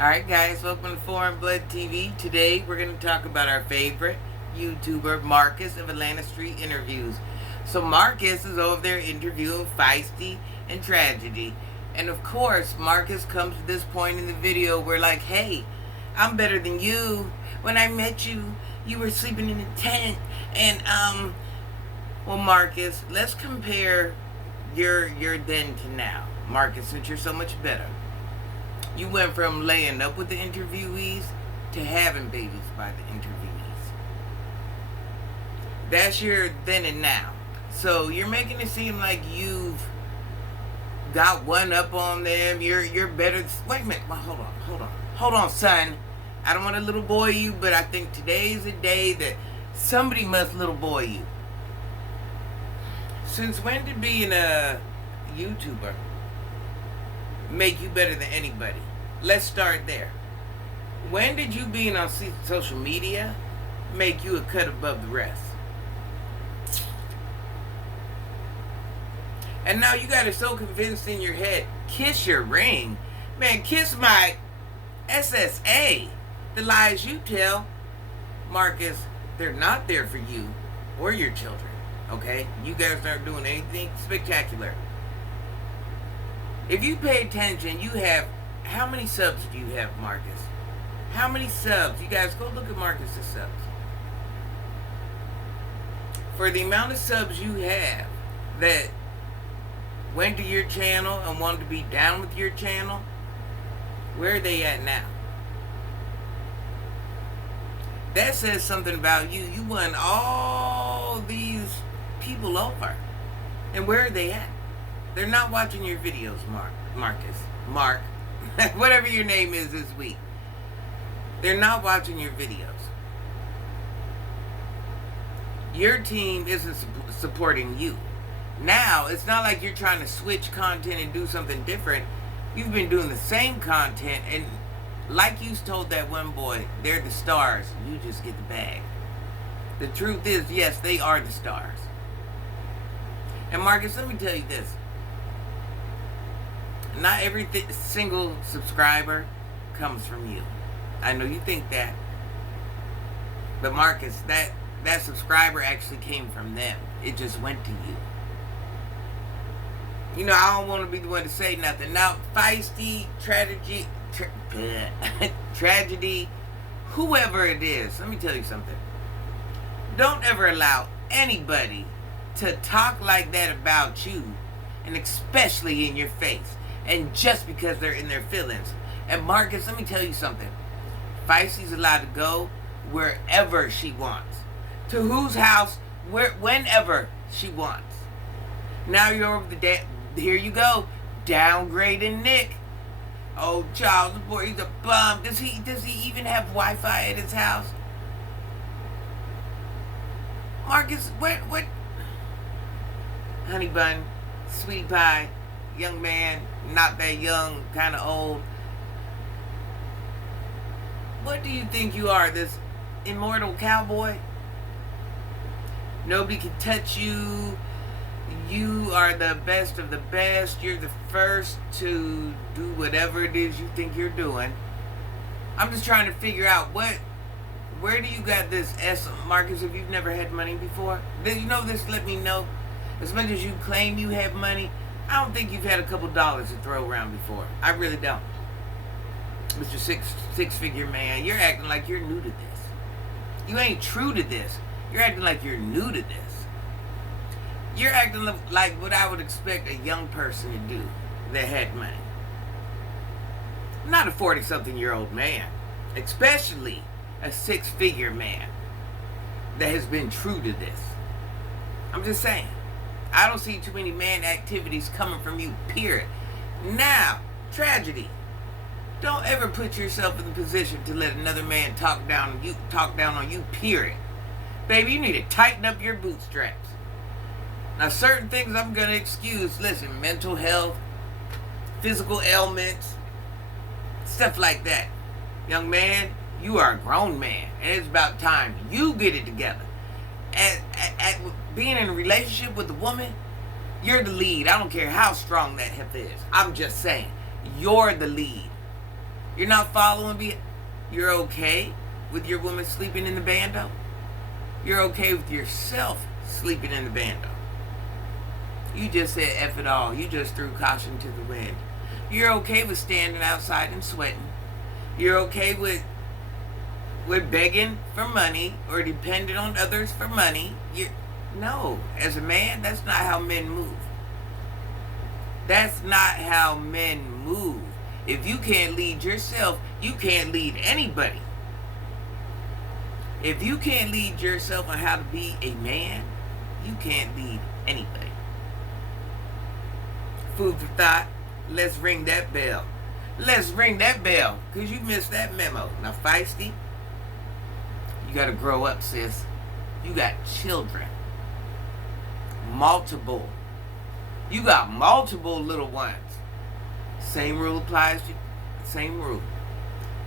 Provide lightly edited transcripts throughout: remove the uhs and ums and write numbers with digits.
Alright guys, welcome to Foreign Blood TV. Today we're going to talk about our favorite YouTuber, Marcus of AtlantaStreetInterviews. So Marcus is over there interviewing Feisty and Tragedy. And of course, Marcus comes to this point in the video where like, hey, I'm better than you. When I met you, you were sleeping in a tent. And, well Marcus, let's compare your then to now. Marcus, since you're so much better. You went from laying up with the interviewees to having babies by the interviewees. That's your then and now. So you're making it seem like you've got one up on them. You're better. Wait a minute. Well, hold on, son. I don't want to little boy you, but I think today's a day that somebody must little boy you. Since when did being a YouTuber make you better than anybody? Let's start there. When did you being on social media make you a cut above the rest? And now you got it so convinced in your head, kiss your ring. Man, kiss my SSA. The lies you tell, Marcus, they're not there for you or your children. Okay? You guys aren't doing anything spectacular. If you pay attention, you have... How many subs do you have, Marcus? How many subs? You guys go look at Marcus's subs. For the amount of subs you have that went to your channel and wanted to be down with your channel, where are they at now? That says something about you. You won all these people over. And where are they at? They're not watching your videos, Mark. Whatever your name is this week. They're not watching your videos. Your team isn't supporting you. Now, it's not like you're trying to switch content and do something different. You've been doing the same content, and like you told that one boy, they're the stars. You just get the bag. The truth is, yes, they are the stars. And Marcus, let me tell you this. Not every single subscriber comes from you. I know you think that. But Marcus, that subscriber actually came from them. It just went to you. You know, I don't want to be the one to say nothing. Now, Feisty, Tragedy, whoever it is, let me tell you something. Don't ever allow anybody to talk like that about you, and especially in your face. And just because they're in their feelings. And Marcus, let me tell you something. Feisty's allowed to go wherever she wants. To whose house, whenever she wants. Now you're over here you go. Downgrading Nick. Oh, child support, he's a bum. Does he even have Wi-Fi at his house? Marcus, what? Honey bun, sweetie pie, young man, not that young, kind of old. What do you think you are, this immortal cowboy? Nobody can touch you. You are the best of the best. You're the first to do whatever it is you think you're doing. I'm just trying to figure out where do you got this Marcus, if you've never had money before? You know this, let me know. As much as you claim you have money, I don't think you've had a couple dollars to throw around before. I really don't. Mr. Six-figure man, you're acting like you're new to this. You ain't true to this. You're acting like you're new to this. You're acting like what I would expect a young person to do that had money. Not a 40-something-year-old man. Especially a six-figure man that has been true to this. I'm just saying. I don't see too many man activities coming from you, period. Now, Tragedy. Don't ever put yourself in the position to let another man talk down on you, period. Baby, you need to tighten up your bootstraps. Now, certain things I'm going to excuse. Listen, mental health, physical ailments, stuff like that. Young man, you are a grown man, and it's about time you get it together. At being in a relationship with a woman, you're the lead. I don't care how strong that hip is. I'm just saying, you're the lead. You're not following me. You're okay with your woman sleeping in the bando? You're okay with yourself sleeping in the bando? You just said F it all. You just threw caution to the wind. You're okay with standing outside and sweating. You're okay with begging for money or depending on others for money. No, as a man, that's not how men move. That's not how men move. If you can't lead yourself, you can't lead anybody. If you can't lead yourself on how to be a man, you can't lead anybody. Food for thought. Let's ring that bell. Let's ring that bell, because you missed that memo. Now, Feisty, you got to grow up, sis. You got children. Multiple. You got multiple little ones. Same rule applies to you. Same rule.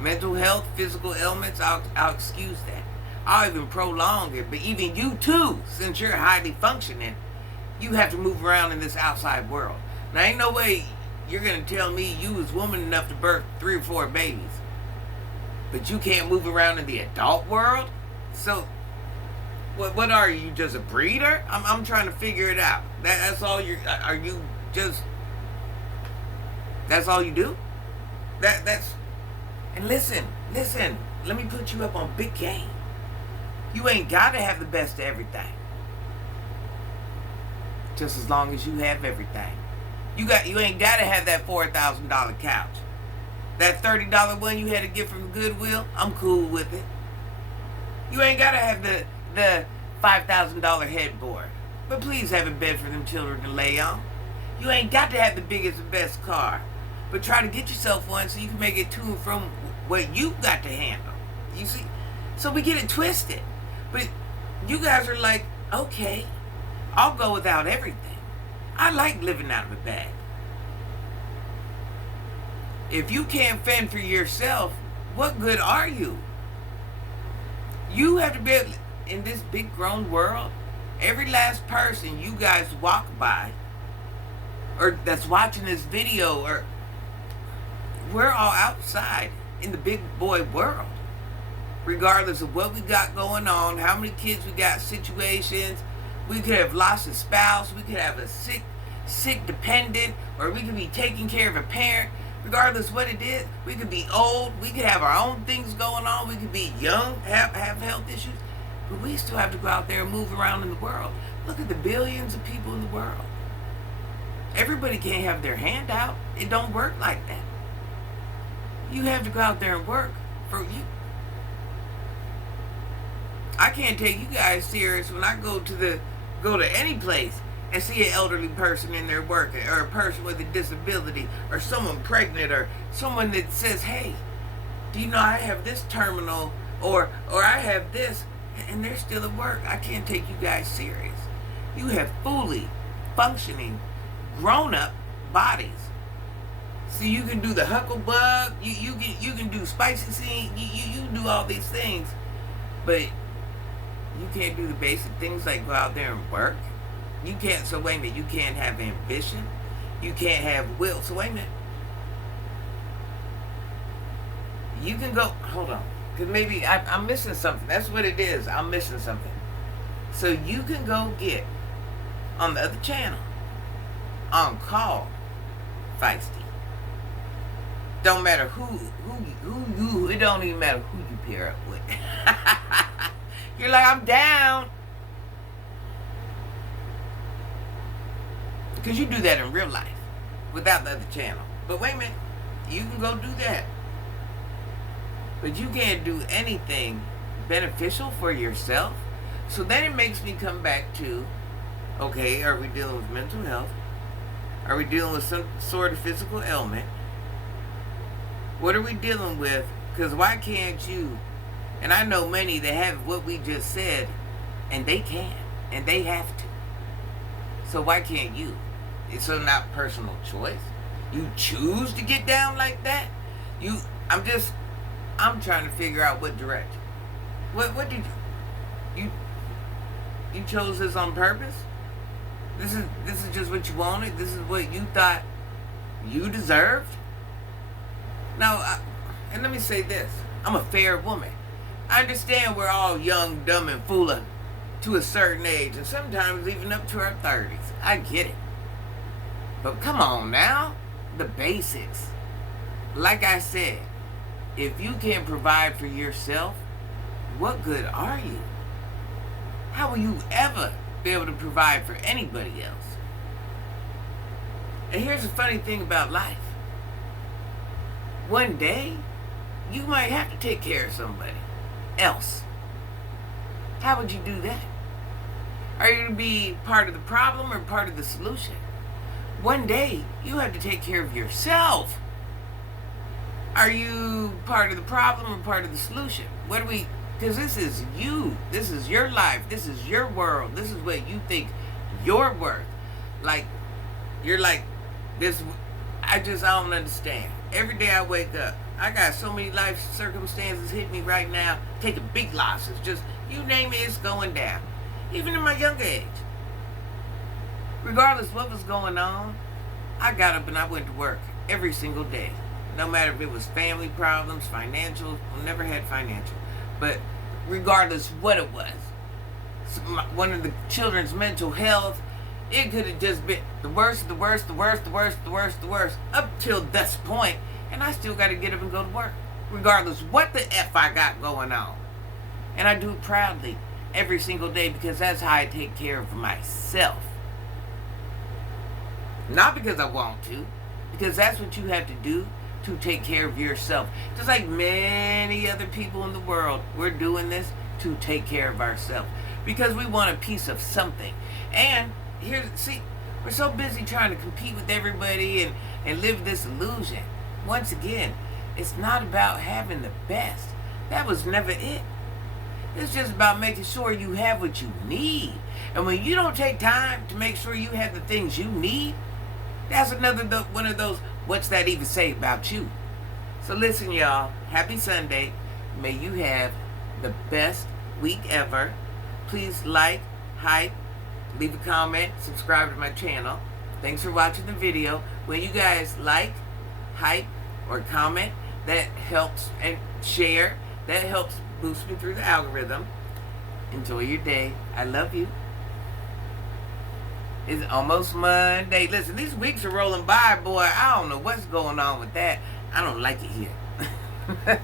Mental health, physical ailments, I'll excuse that. I'll even prolong it. But even you too, since you're highly functioning, you have to move around in this outside world. Now, ain't no way you're going to tell me you was woman enough to birth 3 or 4 babies, but you can't move around in the adult world? So, what are you, just a breeder? I'm trying to figure it out. That's all are you just, that's all you do? That's, and listen, let me put you up on big game. You ain't got to have the best of everything. Just as long as you have everything. You ain't got to have that $4,000 couch. That $30 one you had to get from Goodwill, I'm cool with it. You ain't got to have the $5,000 headboard. But please have a bed for them children to lay on. You ain't got to have the biggest and best car. But try to get yourself one so you can make it to and from what you got to handle. You see? So we get it twisted. But you guys are like, okay, I'll go without everything. I like living out of a bag. If you can't fend for yourself, what good are you? You have to be in this big grown world. Every last person you guys walk by, or that's watching this video, or we're all outside in the big boy world. Regardless of what we got going on, how many kids we got, situations. We could have lost a spouse. We could have a sick dependent, or we could be taking care of a parent. Regardless what it is, we could be old. We could have our own things going on. We could be young, have health issues. But we still have to go out there and move around in the world. Look at the billions of people in the world. Everybody can't have their hand out. It don't work like that. You have to go out there and work for you. I can't take you guys serious when I go to any place and see an elderly person in there working, or a person with a disability, or someone pregnant, or someone that says, hey, do you know I have this terminal, or I have this, and they're still at work. I can't take you guys serious. You have fully functioning, grown-up bodies. So you can do the hucklebuck, you can do spicy scene, you do all these things, but you can't do the basic things like go out there and work. You can't, so wait a minute, you can't have ambition. You can't have will. So wait a minute. You can go, hold on, because maybe I'm missing something. That's what it is. I'm missing something. So you can go get on the other channel, on call, Feisty. Don't matter who, it don't even matter who you pair up with. You're like, I'm down. Because you do that in real life without the other channel. But wait a minute, you can go do that. But you can't do anything beneficial for yourself. So then it makes me come back to, okay, are we dealing with mental health? Are we dealing with some sort of physical ailment? What are we dealing with? Because why can't you? And I know many that have what we just said, and they can, and they have to. So why can't you? It's so not personal choice. You choose to get down like that. I'm trying to figure out what direction. What did you chose this on purpose? This is just what you wanted. This is what you thought you deserved. Now, And let me say this. I'm a fair woman. I understand we're all young, dumb, and foolish to a certain age, and sometimes even up to our 30s. I get it. But come on now. The basics. Like I said, if you can't provide for yourself, what good are you? How will you ever be able to provide for anybody else? And here's the funny thing about life. One day, you might have to take care of somebody else. How would you do that? Are you going to be part of the problem or part of the solution? One day, you have to take care of yourself. Are you part of the problem or part of the solution? Because this is you. This is your life. This is your world. This is what you think you're worth. Like, you're like, this, I don't understand. Every day I wake up, I got so many life circumstances hit me right now, taking big losses. Just, you name it, it's going down. Even in my younger age. Regardless of what was going on, I got up and I went to work every single day. No matter if it was family problems, financial, I never had financial. But regardless what it was, one of the children's mental health, it could have just been the worst, up till this point, and I still got to get up and go to work, regardless what the F I got going on. And I do it proudly every single day because that's how I take care of myself. Not because I want to, because that's what you have to do to take care of yourself. Just like many other people in the world, we're doing this to take care of ourselves because we want a piece of something. And we're so busy trying to compete with everybody and live this illusion. Once again, it's not about having the best. That was never it. It's just about making sure you have what you need. And when you don't take time to make sure you have the things you need, that's one of those, what's that even say about you? So listen, y'all. Happy Sunday. May you have the best week ever. Please like, hype, leave a comment, subscribe to my channel. Thanks for watching the video. When you guys like, hype, or comment, that helps, and share, that helps boost me through the algorithm. Enjoy your day. I love you. It's almost Monday. Listen, these weeks are rolling by, boy. I don't know what's going on with that. I don't like it here.